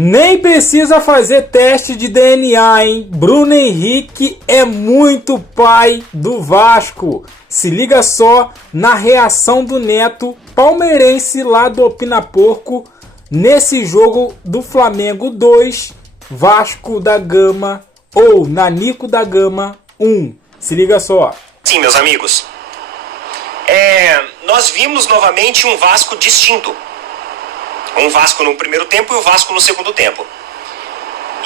Nem precisa fazer teste de DNA, hein? Bruno Henrique é muito pai do Vasco. Se liga só na reação do Neto, palmeirense lá do Opina Porco, nesse jogo do Flamengo 2, Vasco da Gama ou Nanico da Gama 1. Se liga só. Sim, meus amigos. Nós vimos novamente um Vasco distinto. Um Vasco no primeiro tempo e o Vasco no segundo tempo.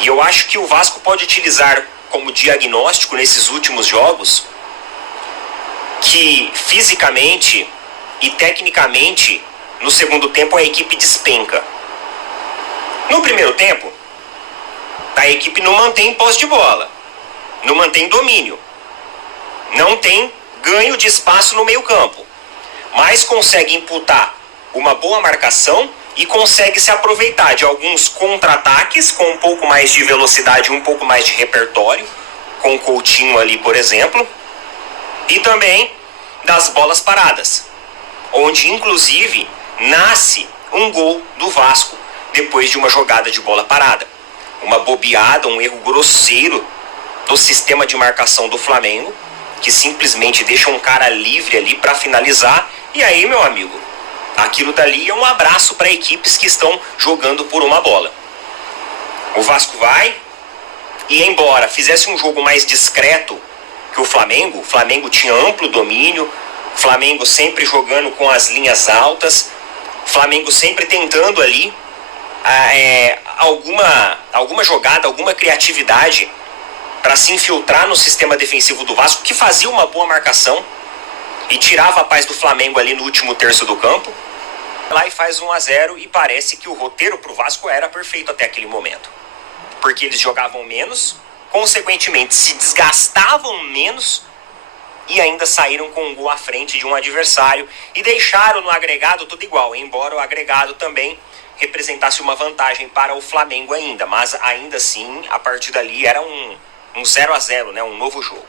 E eu acho que o Vasco pode utilizar como diagnóstico nesses últimos jogos que fisicamente e tecnicamente no segundo tempo a equipe despenca. No primeiro tempo, a equipe não mantém posse de bola, não mantém domínio, não tem ganho de espaço no meio campo, mas consegue imputar uma boa marcação e consegue se aproveitar de alguns contra-ataques com um pouco mais de velocidade, um pouco mais de repertório, com o Coutinho ali, por exemplo, e também das bolas paradas, onde inclusive nasce um gol do Vasco depois de uma jogada de bola parada. Uma bobeada, um erro grosseiro do sistema de marcação do Flamengo, que simplesmente deixa um cara livre ali para finalizar, e aí, meu amigo, aquilo dali é um abraço para equipes que estão jogando por uma bola. O Vasco vai, e embora fizesse um jogo mais discreto que o Flamengo tinha amplo domínio, Flamengo sempre jogando com as linhas altas, Flamengo sempre tentando ali alguma jogada, alguma criatividade para se infiltrar no sistema defensivo do Vasco, que fazia uma boa marcação e tirava a paz do Flamengo ali no último terço do campo. Lá e faz 1-0 e parece que o roteiro pro Vasco era perfeito até aquele momento. Porque eles jogavam menos, consequentemente se desgastavam menos e ainda saíram com um gol à frente de um adversário e deixaram no agregado tudo igual, embora o agregado também representasse uma vantagem para o Flamengo ainda, mas ainda assim, a partir dali era um 0-0, né, um novo jogo.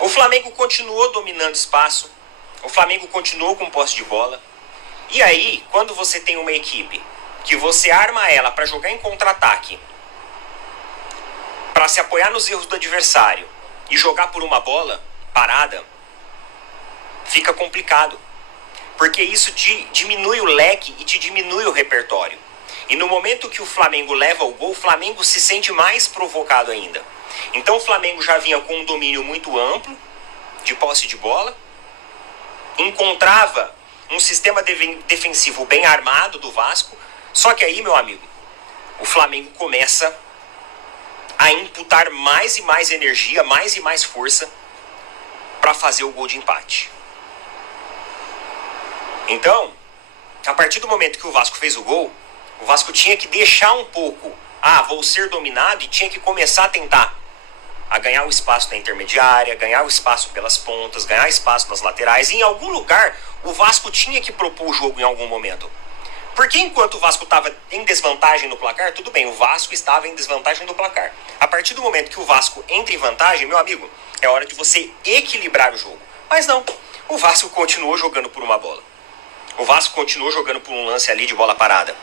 O Flamengo continuou dominando espaço, o Flamengo continuou com posse de bola. E aí, quando você tem uma equipe que você arma ela para jogar em contra-ataque, para se apoiar nos erros do adversário e jogar por uma bola parada, fica complicado. Porque isso te diminui o leque e te diminui o repertório. E no momento que o Flamengo leva o gol, o Flamengo se sente mais provocado ainda. Então o Flamengo já vinha com um domínio muito amplo de posse de bola, encontrava um sistema defensivo bem armado do Vasco, só que aí, meu amigo, o Flamengo começa a imputar mais e mais energia, mais e mais força para fazer o gol de empate. Então, a partir do momento que o Vasco fez o gol, o Vasco tinha que deixar um pouco, vou ser dominado, e tinha que começar a tentar a ganhar o espaço na intermediária, ganhar o espaço pelas pontas, ganhar espaço nas laterais. E em algum lugar, o Vasco tinha que propor o jogo em algum momento. Porque enquanto o Vasco estava em desvantagem no placar, tudo bem, o Vasco estava em desvantagem no placar. A partir do momento que o Vasco entra em vantagem, meu amigo, é hora de você equilibrar o jogo. Mas não, o Vasco continuou jogando por uma bola. O Vasco continuou jogando por um lance ali de bola parada.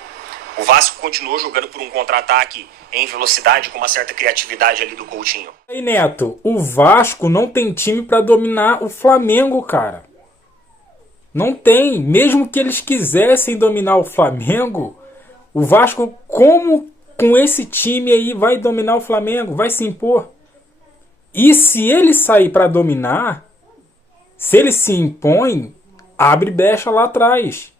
O Vasco continuou jogando por um contra-ataque em velocidade, com uma certa criatividade ali do Coutinho. E aí, Neto, o Vasco não tem time para dominar o Flamengo, cara. Não tem. Mesmo que eles quisessem dominar o Flamengo, o Vasco, como com esse time aí, vai dominar o Flamengo? Vai se impor? E se ele sair para dominar, se ele se impõe, abre brecha lá atrás.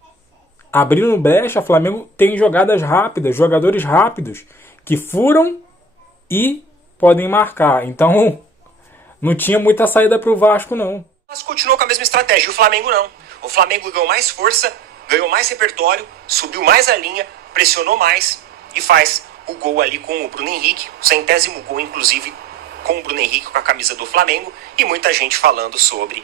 Abrindo brecha, o Flamengo tem jogadas rápidas, jogadores rápidos, que furam e podem marcar. Então, não tinha muita saída para o Vasco, não. Mas continuou com a mesma estratégia, e o Flamengo não. O Flamengo ganhou mais força, ganhou mais repertório, subiu mais a linha, pressionou mais e faz o gol ali com o Bruno Henrique, o 100º gol, inclusive, com o Bruno Henrique com a camisa do Flamengo, e muita gente falando sobre,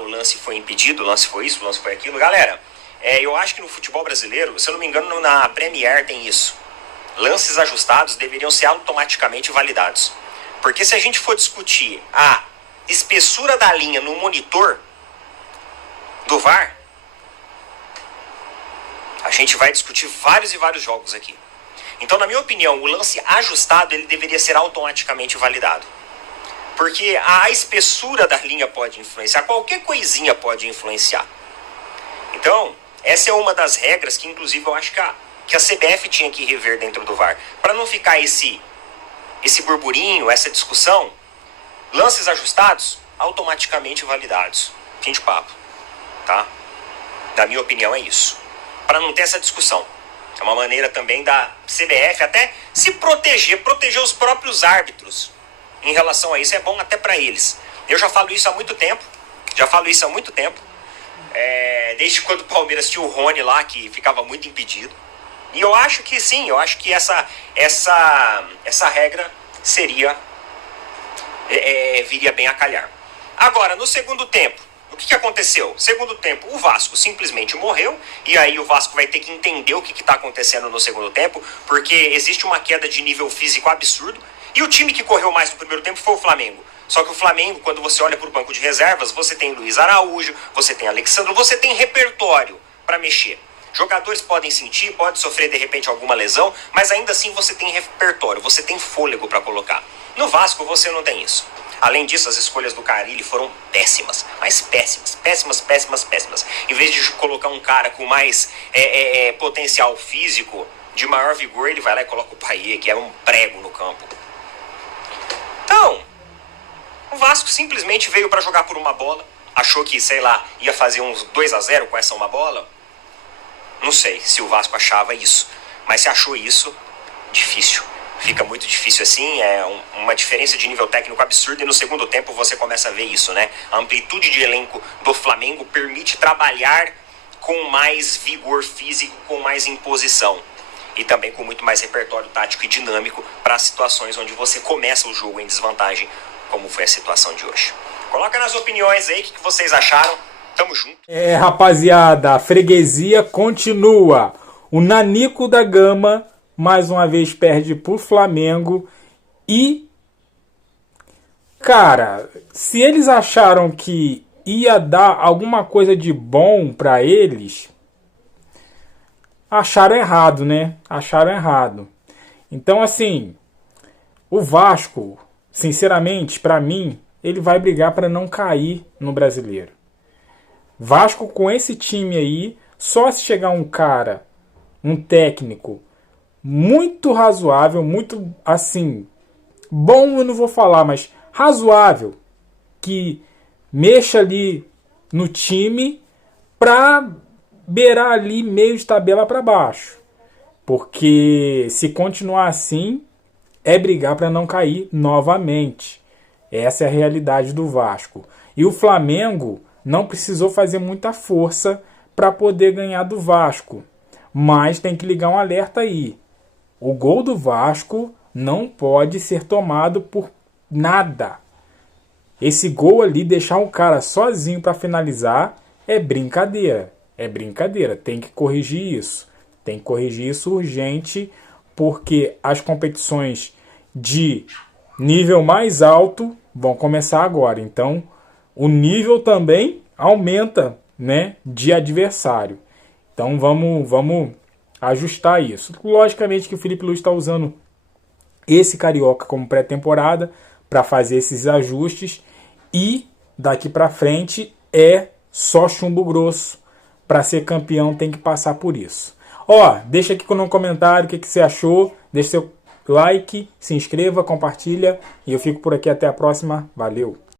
o lance foi impedido, o lance foi isso, o lance foi aquilo. Galera, eu acho que no futebol brasileiro, se eu não me engano, na Premier tem isso. Lances ajustados deveriam ser automaticamente validados. Porque se a gente for discutir a espessura da linha no monitor do VAR, A gente vai discutir vários e vários jogos aqui. Então, na minha opinião, o lance ajustado ele deveria ser automaticamente validado. Porque a espessura da linha pode influenciar, qualquer coisinha pode influenciar. Então, essa é uma das regras que, inclusive, eu acho que a CBF tinha que rever dentro do VAR. Para não ficar esse burburinho, essa discussão, lances ajustados, automaticamente validados. Fim de papo. Tá? Na minha opinião, é isso. Para não ter essa discussão. É uma maneira também da CBF até se proteger os próprios árbitros. Em relação a isso, é bom até para eles. Eu já falo isso há muito tempo. Desde quando o Palmeiras tinha o Rony lá, que ficava muito impedido. E eu acho que sim, eu acho que essa regra viria bem a calhar. Agora, no segundo tempo, o que aconteceu? Segundo tempo, o Vasco simplesmente morreu, e aí o Vasco vai ter que entender o que está acontecendo no segundo tempo, porque existe uma queda de nível físico absurdo, e o time que correu mais no primeiro tempo foi o Flamengo. Só que o Flamengo, quando você olha para o banco de reservas, você tem Luiz Araújo, você tem Alexandre, você tem repertório para mexer. Jogadores podem sentir, pode sofrer de repente alguma lesão, mas ainda assim você tem repertório, você tem fôlego para colocar. No Vasco você não tem isso. Além disso, as escolhas do Carille foram péssimas, mas péssimas. Em vez de colocar um cara com mais potencial físico, de maior vigor, ele vai lá e coloca o Payet, que é um prego no campo. Então, o Vasco simplesmente veio para jogar por uma bola, achou que, sei lá, ia fazer uns 2-0 com essa uma bola. Não sei se o Vasco achava isso, mas se achou isso, difícil. Fica muito difícil assim, uma diferença de nível técnico absurda, e no segundo tempo você começa a ver isso, né? A amplitude de elenco do Flamengo permite trabalhar com mais vigor físico, com mais imposição. E também com muito mais repertório tático e dinâmico para situações onde você começa o jogo em desvantagem, como foi a situação de hoje. Coloca nas opiniões aí o que vocês acharam. Tamo junto. Rapaziada, a freguesia continua. O Nanico da Gama mais uma vez perde pro Flamengo. E, cara, se eles acharam que ia dar alguma coisa de bom pra eles, acharam errado, né? Acharam errado. Então, assim, o Vasco, sinceramente, pra mim, ele vai brigar pra não cair no Brasileiro. Vasco com esse time aí, só se chegar um cara, um técnico muito razoável, muito assim, bom eu não vou falar, mas razoável, que mexa ali no time pra beirar ali meio de tabela para baixo. Porque se continuar assim, é brigar para não cair novamente. Essa é a realidade do Vasco. E o Flamengo não precisou fazer muita força para poder ganhar do Vasco. Mas tem que ligar um alerta aí. O gol do Vasco não pode ser tomado por nada. Esse gol ali, deixar um cara sozinho para finalizar, é brincadeira. É brincadeira. Tem que corrigir isso. Tem que corrigir isso urgente, porque as competições de nível mais alto vão começar agora. Então, o nível também aumenta, né, de adversário. Então, vamos ajustar isso. Logicamente que o Felipe Luiz está usando esse Carioca como pré-temporada para fazer esses ajustes, e daqui para frente é só chumbo grosso. Para ser campeão tem que passar por isso. Ó, deixa aqui no comentário o que você achou. Deixa seu like, se inscreva, compartilha. E eu fico por aqui até a próxima. Valeu!